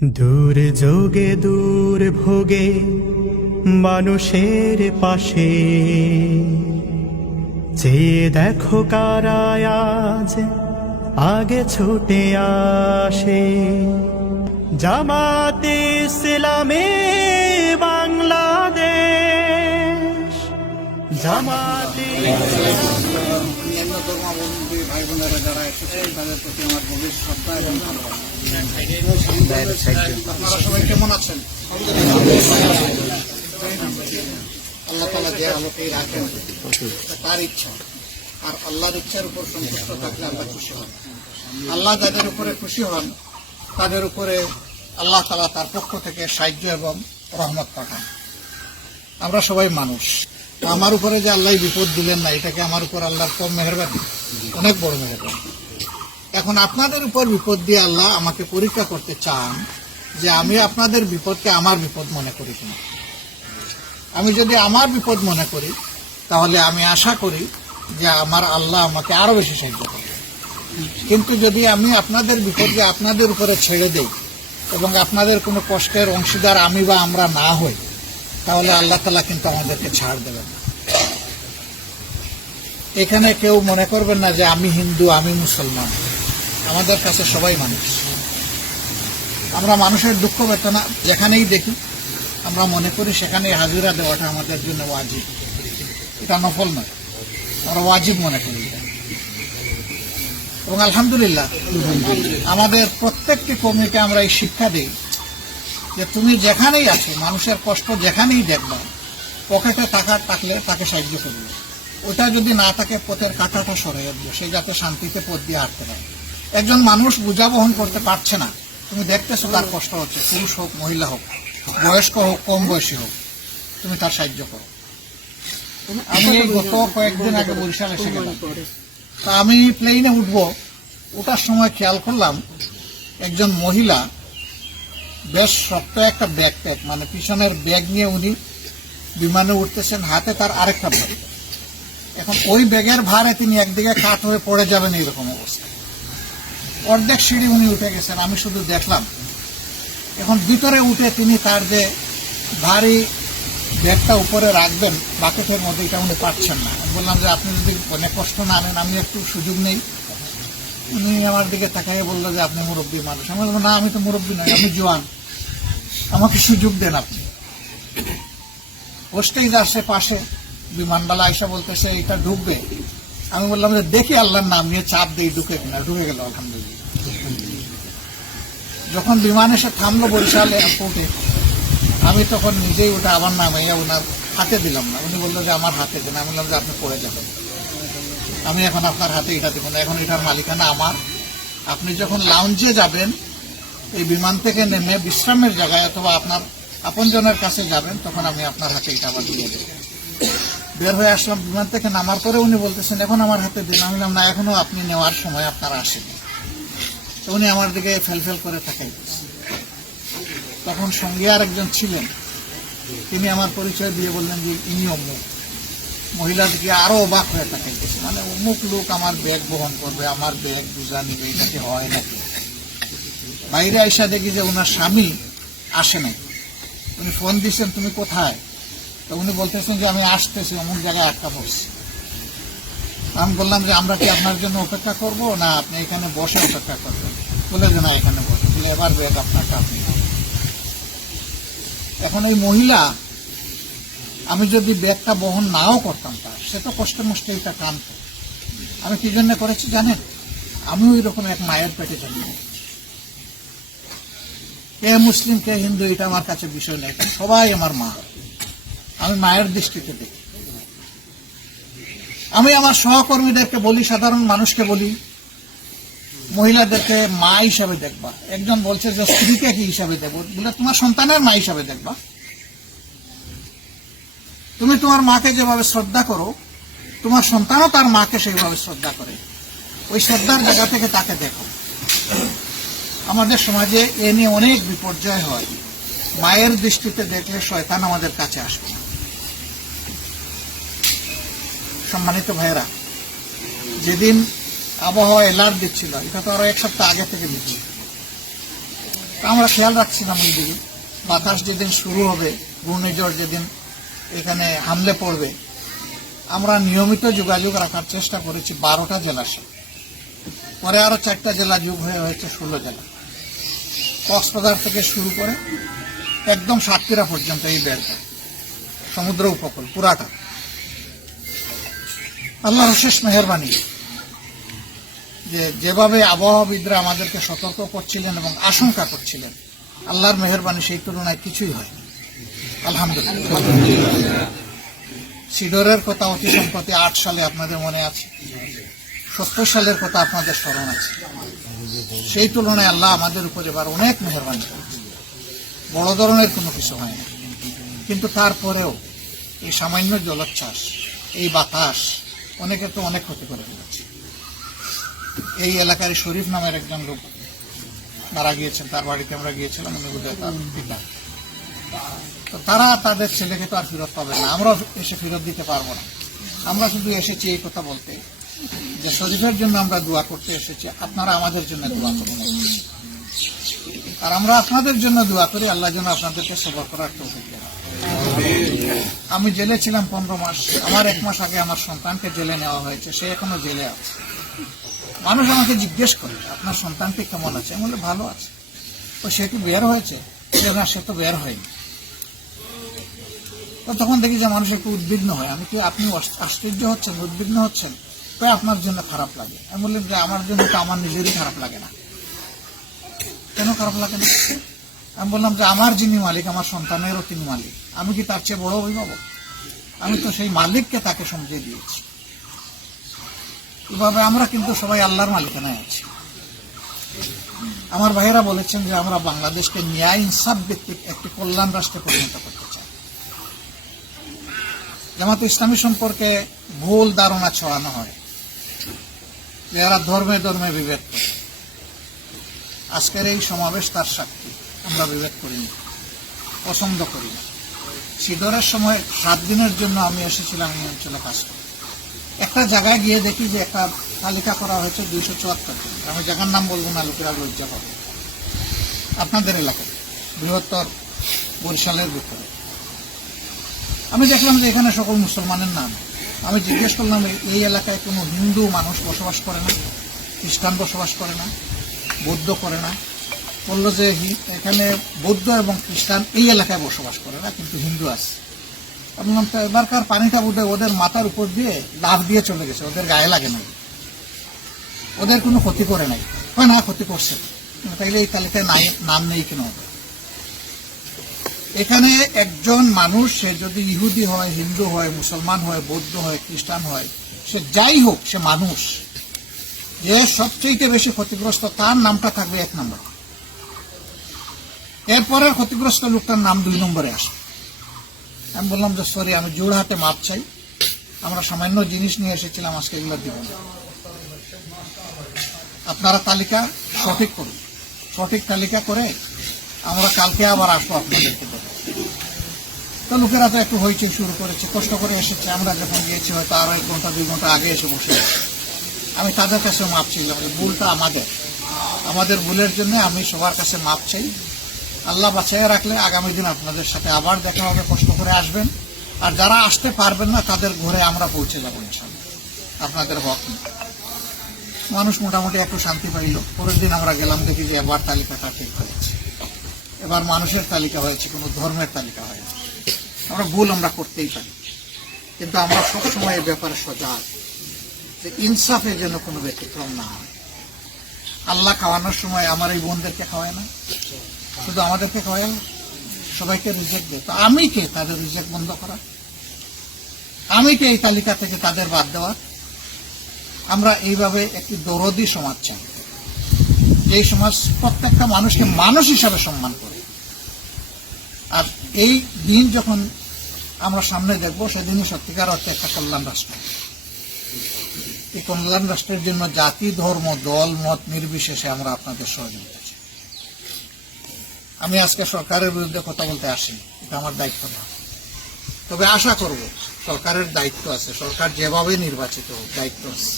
দূর যোগে দূর ভোগে মানুষের পাশে চেয়ে দেখো কারা আজ আগে ছুটে আসে। জামাতে ইসলামে বাংলাদেশ, জামাতে অন্যান্য ধর্মাবলম্বী ভাই বোনেরা যারা এসেছেন তাদের প্রতি আমার গভীর শ্রদ্ধা এবং ভালোবাসা। আপনারা সবাই কেমন আছেন? আল্লাহ তাআলা যে আলোকেই রাখেন তার ইচ্ছা, আর আল্লাহর ইচ্ছার উপর সন্তুষ্ট থাকলে আল্লাহ খুশি হন। আল্লাহ যাদের উপরে খুশি হন তাদের উপরে আল্লাহ তাআলা তার পক্ষ থেকে সাহায্য এবং রহমত পাঠান। আমরা সবাই মানুষ, আমার উপরে যে আল্লাহ বিপদ দিলেন না, এটাকে আমার উপর আল্লাহর কম মেহেরবানি, অনেক বড় মেহেরবানি। এখন আপনাদের উপর বিপদ দিয়ে আল্লাহ আমাকে পরীক্ষা করতে চান যে আমি আপনাদের বিপদকে আমার বিপদ মনে করি কিনা। আমি যদি আমার বিপদ মনে করি তাহলে আমি আশা করি যে আমার আল্লাহ আমাকে আরো বেশি সাহায্য করবে। কিন্তু যদি আমি আপনাদের বিপদকে আপনাদের উপরে ছেড়ে দেই এবং আপনাদের কোনো কষ্টের অংশীদার আমি বা আমরা না হই, তাহলে আল্লাহ তাআলা কিন্তু আমাদেরকে ছাড় দেবেন না। এখানে কেউ মনে করবেন না যে আমি হিন্দু আমি মুসলমান, আমাদের কাছে সবাই মানুষ। আমরা মানুষের দুঃখ বেদনা যেখানেই দেখি আমরা মনে করি সেখানেই হাজিরা দেওয়াটা আমাদের জন্য ওয়াজিব। এটা নফল নয়, আমরা ওয়াজিব মনে করি। এবং আলহামদুলিল্লাহ আমাদের প্রত্যেকটি কর্মীকে আমরা এই শিক্ষা দিই যে তুমি যেখানেই আছো, মানুষের কষ্ট যেখানেই দেখবা, পকেটে টাকা থাকলে তাকে সাহায্য করবে। ওটা যদি না থাকে পথের কাঁটাটা সরিয়ে দিও, সে যাতে শান্তিতে পথ দিয়ে হাঁটতে পারে। একজন মানুষ বোঝা বহন করতে পারছে না, তুমি দেখতেছো তার কষ্ট হচ্ছে, পুরুষ হোক মহিলা হোক, বয়স্ক হোক কম বয়সী হোক, তুমি তার সাহায্য করো। আমি এই গত কয়েকদিন আগে বরিশাল এসে গেলাম, তা আমি প্লেনে উঠবো, ওটার সময় খেয়াল করলাম একজন মহিলা বেশ শক্ত একটা ব্যাকপ্যাক, মানে পিছনের ব্যাগ নিয়ে উনি বিমানে উঠতেছেন, হাতে তার আরেকটা ব্যাগ। এখন ওই ব্যাগের ভারে তিনি একদিকে কাত হয়ে পড়ে যাবেন এইরকম অবস্থা। অর্ধেক সিঁড়ি উনি উঠে গেছেন, আমি শুধু দেখলাম। এখন ভিতরে উঠে তিনি তার যে ভারী ব্যাগটা উপরে রাখবেন বাকেটের মধ্যে, এটা উনি পারছেন না। আমি বললাম যে আপনি যদি অনেক কষ্ট না নেন আমি একটু সুযোগ নেই। উনি আমার দিকে তাকাইয়ে বললো যে আপনি মুরব্বী মানুষ। আমি বলবো না, আমি তো মুরব্বী নই, আমি জোয়ান, আমাকে সুযোগ দেন আপনি। হোস্টেজ আসে পাশে, বিমানবালা আইসা বলতেছে এটা ঢুকবে। আমি বললাম যে দেখি আল্লাহর নাম নিয়ে চাপ দিয়ে ঢুকে কিনা। ঢুকে গেল আলহামদুলিল্লাহ। যখন বিমান এসে থামলো বরিশাল এয়ারপোর্টে, আমি তখন নিজেই ওটা আবার নামাইয়া ওনার হাতে দিলাম না। উনি বললো যে আমার হাতে দেন। আমি বললাম যে আপনি পড়ে যাবেন, আমি এখন আপনার হাতে এটা দেবো না, এখন এটার মালিকানা আমার। আপনি যখন লাউঞ্জে যাবেন, এই বিমান থেকে নেমে বিশ্রামের জায়গায় অথবা আপনার আপনজনের কাছে যাবেন, তখন আমি আপনার হাতে এটা আবার দিয়ে দেবো। বের হয়ে আসলাম, বিমান থেকে নামার পরে উনি বলতেছেন এখন আমার হাতে দিন। আমি বললাম না, এখনো আপনি নেওয়ার সময় আপনার আসেনি। তো উনি আমার দিকে ফেল করে তাকাইতেছেন। তখন সঙ্গে আর একজন ছিলেন, তিনি আমার পরিচয় দিয়ে বললেন যে ইনি অমুক। মহিলা দিকে আরো অবাক হয়ে তাকাইতেছে, মানে অমুক লোক আমার ব্যাগ বহন করবে, আমার ব্যাগ বুঝা নিবে, এটা কি হয় নাকি? বাইরে আইসা দেখি যে ওনার স্বামী আসে নাই। উনি ফোন দিচ্ছেন তুমি কোথায়? তো উনি বলতেছেন যে আমি আসতেছি, অমুক জায়গায় আটকা পড়ছি। আমি বললাম যে আমরা কি আপনার জন্য অপেক্ষা করব না আপনি এখানে বসে অপেক্ষা করবেন? বলে যে না, এখানে বসে। এবার ব্যাগ আপনারটা আপনি। এখন এই মহিলা, আমি যদি ব্যাগটা বহন নাও করতাম তার, সে তো কষ্টে মষ্টে এটা টানত। আমি কি জন্য করেছি জানেন? আমি ওই রকম এক মায়ের পেটে জন্ম। কে মুসলিম কে হিন্দু এটা আমার কাছে বিষয় নেই, সবাই আমার মা। আমি মায়ের দৃষ্টিতে দেখি। আমি আমার সহকর্মীদেরকে বলি, সাধারণ মানুষকে বলি, মহিলাদেরকে মা হিসাবে দেখবা। একজন বলছে যে স্ত্রীকে কি হিসাবে দেব? বলে তোমার সন্তানের মা হিসাবে দেখবা। তুমি তোমার মাকে যেভাবে শ্রদ্ধা করো, তোমার সন্তানও তার মাকে সেইভাবে শ্রদ্ধা করে। ওই শ্রদ্ধার জায়গা থেকে তাকে দেখো। আমাদের সমাজে এ নিয়ে অনেক বিপর্যয় হয়। মায়ের দৃষ্টিতে দেখলে শয়তান আমাদের কাছে আসবে না। সম্মানিত ভাইয়েরা, যেদিন আবহাওয়া অ্যালার্ট দিচ্ছিল, এটা তো আরো এক সপ্তাহ আগে থেকে দিচ্ছিল, আমরা খেয়াল রাখছিলাম ওই দিকে বাতাস যেদিন শুরু হবে, ঘূর্ণিঝড় যেদিন এখানে হামলে পড়বে, আমরা নিয়মিত যোগাযোগ রাখার চেষ্টা করেছি 12টা জেলার সাথে। পরে আরো 4টা জেলা যোগ হয়ে হয়েছে 16 জেলা। কক্সবাজার থেকে শুরু করে একদম সাতক্ষীরা পর্যন্ত এই বেড়টা, সমুদ্র উপকূল পুরাটা। আল্লাহর শেষ মেহেরবানি যে যেভাবে আবহাওয়াবিদরা আমাদেরকে সতর্ক করছিলেন এবং আশঙ্কা করছিলেন, আল্লাহর মেহেরবানি সেই তুলনায় কিছুই হয় না, আলহামদুলিল্লাহ। সিডরের কথা অতি সম্প্রতি 8 সালে আপনাদের মনে আছে, 70 সালের কথা আপনাদের স্মরণ আছে। সেই তুলনায় আল্লাহ আমাদের উপর এবার অনেক মেহেরবানি করেছে, বড় ধরনের কোনো কিছু হয় না। কিন্তু তারপরেও এই সামান্য জলোচ্ছ্বাস, এই বাতাস অনেকে তো অনেক ক্ষতি করে ফেলেছে। এই এলাকার শরীফ নামের একজন লোক মারা গিয়েছেন, তার বাড়িতে আমরা গিয়েছিলাম, উনি বোধহয় তার পিতা। তো তারা তাদের ছেলেকে তো আর ফেরত পাবে না, আমরা এসে ফেরত দিতে পারবো না। আমরা শুধু এসেছি এই কথা বলতে যে শরীফের জন্য আমরা দোয়া করতে এসেছি, আপনারা আমাদের জন্য দোয়া করুন। আর আমরা আপনাদের জন্য দোয়া করি, আল্লাহ যেন আপনাদেরকে সবর করার তৌফিক দেন। আমি জেলে ছিলাম 15 মাস। আমার 1 মাস আগে আমার সন্তানকে জেলে নেওয়া হয়েছে, সে এখনো জেলে আছে। মানুষ আমাকে জিজ্ঞেস করে আপনার সন্তানটি কেমন আছে, আমি বলি ভালো আছে। তো সে কি বের হয়েছে? না, সে তো বের হয়নি। তো তখন দেখি যে মানুষ একটু উদ্বিগ্ন হয়। আমি কি আপনি আশ্চর্য হচ্ছেন, উদ্বিগ্ন হচ্ছেন? তো আপনার জন্য খারাপ লাগে। আমি বললাম যে আমার জন্য তো আমার নিজেরই খারাপ লাগে না। কেন খারাপ লাগে না? আমি বললাম যে আমার যিনি মালিক, আমার সন্তানেরও তিনি মালিক, আমি কি তার চেয়ে বড় অভিভাবক? আমি তো সেই মালিককে তাকে সমঝিয়ে দিয়েছি। এভাবে আমরা কিন্তু সবাই আল্লাহর মালিকানায় আছি। আমার ভাইয়েরা বলেছেন যে আমরা বাংলাদেশকে ন্যায় ইনসাফ ভিত্তিক একটি কল্যাণ রাষ্ট্রে পরিণত করতে চাই। জামাত ইসলামী সম্পর্কে ভুল ধারণা ছড়ানো হয়, যারা ধর্মে ধর্মে বিভেদ করে। আজকের এই সমাবেশ তার সাক্ষী। আমরা বিভেদ করিনি, পছন্দ করি না। সিডরের সময় 7 দিনের জন্য আমি এসেছিলাম এই অঞ্চলে কাজ করতে। একটা জায়গায় গিয়ে দেখি যে একটা তালিকা করা হয়েছে 274 জন। আমি জায়গার নাম বলবো না, লোকেরা লজ্জা পাবে। আপনাদের এলাকায় বৃহত্তর বরিশালের ভিতরে আমি দেখলাম যে এখানে সকল মুসলমানের নাম। আমি জিজ্ঞেস করলাম এই এলাকায় কোনো হিন্দু মানুষ বসবাস করে না, খ্রিস্টান বসবাস করে না, বৌদ্ধ করে না। বললো যে এখানে বৌদ্ধ এবং খ্রিস্টান এই এলাকায় বসবাস করে না, কিন্তু হিন্দু আছে। আমি বললাম তো এবারকার পানিটা বোধহয় ওদের মাথার উপর দিয়ে লাফ দিয়ে চলে গেছে, ওদের গায়ে লাগে না, ওদের কোনো ক্ষতি করে নাই। হয় না, ক্ষতি করছে। তাইলে এই তালিকায় নাম নেই কেন? এখানে একজন মানুষ, সে যদি ইহুদি হয়, হিন্দু হয়, মুসলমান হয়, বৌদ্ধ হয়, খ্রিস্টান হয়, সে যাই হোক, সে মানুষ। যে সবচেয়ে বেশি ক্ষতিগ্রস্ত তার নামটা থাকবে 1 নম্বর, এরপরে ক্ষতিগ্রস্ত লোকটার নাম 2 নম্বরে আসে। আমি বললাম যে সরি, আমি জোড় হাতে মাপ চাই, আমরা সামান্য জিনিস নিয়ে এসেছিলাম, আজকে এগুলো দিব না। আপনারা তালিকা সঠিক করুন, সঠিক তালিকা করে আমরা কালকে আবার আসবো আপনাদেরকে দেবো। তো লোকেরা তো একটু হইচই শুরু করেছে, কষ্ট করে এসেছে। আমরা যখন গিয়েছি হয়তো আরো 1 ঘন্টা 2 ঘন্টা আগে এসে বসে। আমি তাদের কাছে মাপ চাইলাম, ভুলটা আমাদের ভুলের জন্য আমি সবার কাছে মাপ চাই। আল্লাহ বাঁচাইয়া রাখলে আগামী দিন আপনাদের সাথে আবার দেখা হবে, কষ্ট করে আসবেন। আর যারা আসতে পারবেন না তাদের ঘরে আমরা পৌঁছে যাবো ইনশাআল্লাহ, আপনাদের হক নেই। মানুষ মোটামুটি একটু শান্তি পাইল। পরের দিন আমরা গেলাম, দেখি যে এবার তালিকাটা ঠিক হয়েছে, এবার মানুষের তালিকা হয়েছে, কোনো ধর্মের তালিকা হয়েছে। আমরা ভুল আমরা করতেই পারি, কিন্তু আমরা সবসময় এই ব্যাপারে সজাগ যে ইনসাফের জন্য কোনো ব্যতিক্রম না হয়। আল্লাহ খাওয়ানোর সময় আমার এই বোনদেরকে খাওয়ায় না, শুধু আমাদেরকে খাওয়ায় না, সবাইকে রিজেক্ট দেয়। তো আমি কে তাদের রিজেক্ট বন্ধ করা? আমি কে এই তালিকা থেকে তাদের বাদ দেওয়া? আমরা এইভাবে একটি দরদি সমাজ চাই, এই সমাজ প্রত্যেকটা মানুষকে মানুষ হিসাবে সম্মান করে। আর এই দিন যখন আমরা সামনে দেখবো, সেদিনই সত্যিকার অর্থে একটা কল্যাণ রাষ্ট্র। এই কল্যাণ রাষ্ট্রের জন্য জাতি, ধর্ম, দল, মত নির্বিশেষে আমরা আপনাদের সহযোগিতা চাই। আমি আজকে সরকারের বিরুদ্ধে কথা বলতে আসিনি, এটা আমার দায়িত্ব না। তবে আশা করব সরকারের দায়িত্ব আছে, সরকার যেভাবে নির্বাচিত হোক দায়িত্ব আছে,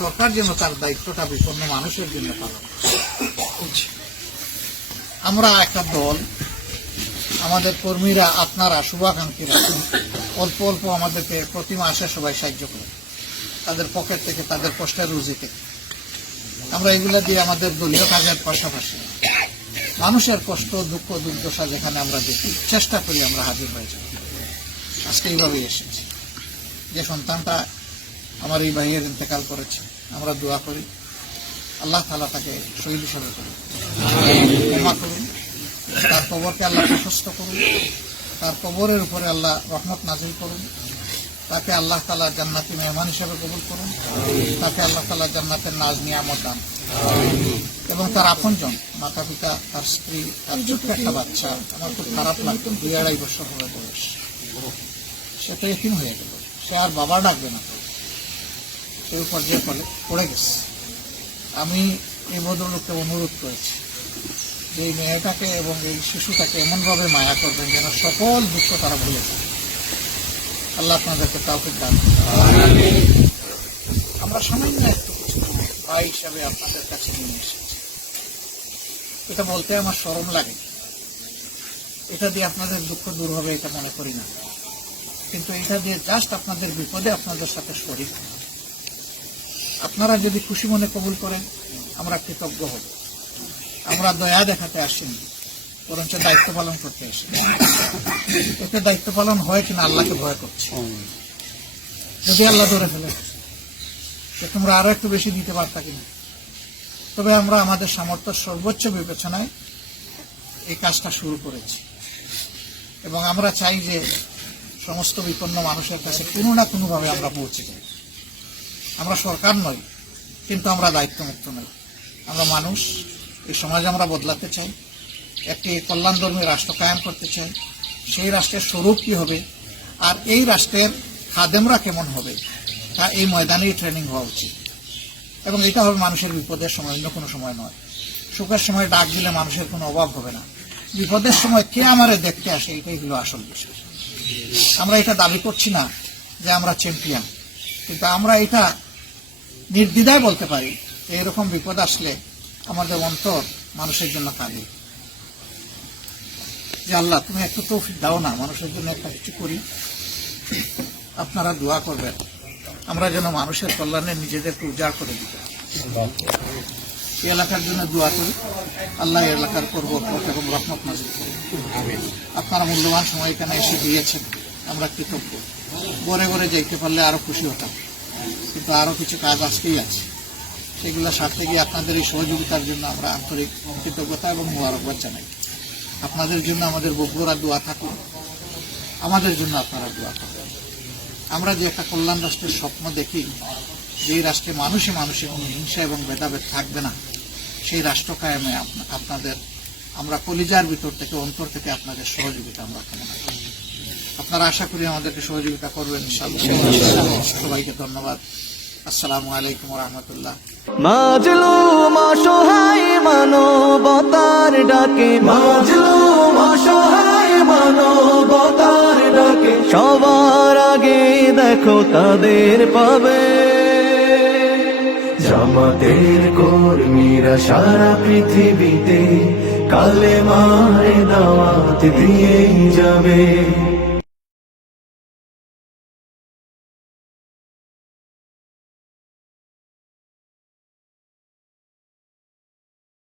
সরকার যেন তার দায়িত্বটা বিপন্ন মানুষের জন্য পালন করছে। আমরা একটা দল, আমাদের কর্মীরা, আপনারা শুভাকাঙ্ক্ষীরা অল্প অল্প আমাদেরকে প্রতি মাসে সবাই সাহায্য করে, তাদের পকেট থেকে, তাদের কষ্টের রুজি থেকে। আমরা এগুলো দিয়ে আমাদের দলীয় কাজের পাশাপাশি মানুষের কষ্ট, দুঃখ, দুর্দশা যেখানে আমরা দেখি, চেষ্টা করি আমরা হাজির হয়ে যাই। আজকে এইভাবেই এসেছি। যে সন্তানটা আমার এই ভাইয়ের ইন্তেকাল করেছে, আমরা দোয়া করি আল্লাহ তাআলা তাকে শহীদ হিসাবে করুন, ক্ষমা করুন, তার কবরকে আল্লাহ প্রশস্ত করুন, তার কবরের উপরে আল্লাহ রহমত নাজিল করুন, তাকে আল্লাহ তাআলা জান্নাতি মেহমান হিসেবে কবুল করুন, তাকে আল্লাহ তাআলা জান্নাতের নাজ নিয়ামত দান, এবং তার আপনজন, মাতা পিতা, তার স্ত্রী, তার ছোট্ট একটা বাচ্চা, আমার খুব খারাপ লাগতো, 2-2.5 বছর হয়ে বয়স, সে তো এতিম হয়ে গেল, সে আর বাবা ডাকবে না, সেই পর্যায়ে পড়ে গেছে। আমি এই ভদ্রলোককে অনুরোধ করেছি যে এই মেয়েটাকে এবং এই শিশুটাকে এমনভাবে মায়া করবেন যেন সকল দুঃখ তারা ভুলে যায়। আল্লাহ আপনাদেরকে তাওফিক দান করুন। আমরা সামান্য একটু কিছু ভাই হিসাবে আপনাদের কাছে নিয়ে এসেছি। এটা বলতে আমার শরম লাগে, এটা দিয়ে আপনাদের দুঃখ দূর হবে এটা মনে করি না, কিন্তু এটা দিয়ে জাস্ট আপনাদের বিপদে আপনাদের সাথে শরীক। আপনারা যদি খুশি মনে কবুল করেন আমরা কৃতজ্ঞ হব। আমরা দয়া দেখাতে আসিনি, বরঞ্চ দায়িত্ব পালন করতে এসেছি। এতে দায়িত্ব পালন হয় কিনা আল্লাহকে ভয় করছি। যদি আল্লাহ ধরে ফেলে যে তোমরা আরো একটু বেশি দিতে পারতা কিনা, তবে আমরা আমাদের সামর্থ্যের সর্বোচ্চ বিবেচনায় এই কাজটা শুরু করেছি, এবং আমরা চাই যে সমস্ত বিপন্ন মানুষের কাছে কোনো না কোনোভাবে আমরা পৌঁছে যাই। আমরা সরকার নই, কিন্তু আমরা দায়িত্বমুক্ত নই। আমরা মানুষ, এই সমাজ আমরা বদলাতে চাই, একটি কল্যাণধর্মী রাষ্ট্র কায়েম করতে চাই। সেই রাষ্ট্রের স্বরূপ কি হবে আর এই রাষ্ট্রের খাদেমরা কেমন হবে তা এই ময়দানেই ট্রেনিং হওয়া উচিত, এবং এটা হবে মানুষের বিপদের সময়, অন্য কোনো সময় নয়। সুখের সময় ডাক দিলে মানুষের কোনো অভাব হবে না, বিপদের সময় কে আমারে দেখতে আসে এটাই হলো আসল বিষয়। আমরা এটা দাবি করছি না যে আমরা চ্যাম্পিয়ন, কিন্তু আমরা এটা নির্দ্বিধায় বলতে পারি যে এরকম বিপদ আসলে আমাদের অন্তর মানুষের জন্য কাঁদে, যে আল্লাহ তুমি একটু তৌফিক দাও না, মানুষের জন্য একটা কিছু করি। আপনারা দোয়া করবেন আমরা যেন মানুষের কল্যাণে নিজেদেরকে উজাড় করে দিতে পারি। এই এলাকার জন্য দোয়া করি, আল্লাহ এই এলাকার পর্বত এবং রহমত নাজিল করুন। আপনারা মূল্যবান সময় এখানে এসে দিয়েছেন, আমরা কৃতজ্ঞ। ঘরে ঘরে যাইতে পারলে আরো খুশি হতাম, কিন্তু আরো কিছু কাজ আজকেই আছে, সেগুলো সারতে গিয়ে আপনাদের এই সহযোগিতার জন্য আমরা আন্তরিক কৃতজ্ঞতা এবং মোবারকবাদ জানাই। আপনাদের জন্য আমাদের বগুড়া দোয়া থাকুন, আমাদের জন্য আপনারা দোয়া করবেন। আমরা যে একটা কল্যাণ রাষ্ট্রের স্বপ্ন দেখি, যে রাষ্ট্রে মানুষে মানুষে কোনো হিংসা এবং ভেদাভেদ থাকবে না, সেই রাষ্ট্র কায়েমে আপনাদের আমরা কলিজার ভিতর থেকে, অন্তর থেকে আপনাদের সহযোগিতা আমরা কামনা করি। আপনারা আশা করি আমাদেরকে সহযোগিতা করবেন ইনশাআল্লাহ। সবাইকে ধন্যবাদ। আসসালামু আলাইকুম ওয়া রাহমাতুল্লাহ। মাজলুম অসহায় মানবতার ডাকে, মাজলুম অসহায় মানবতার ডাকে, সবার আগে দেখো তাদের পাবে। জামাতের কর্মীরা সারা পৃথিবীতে কালেমার দাওয়াত দিয়েই যাবে।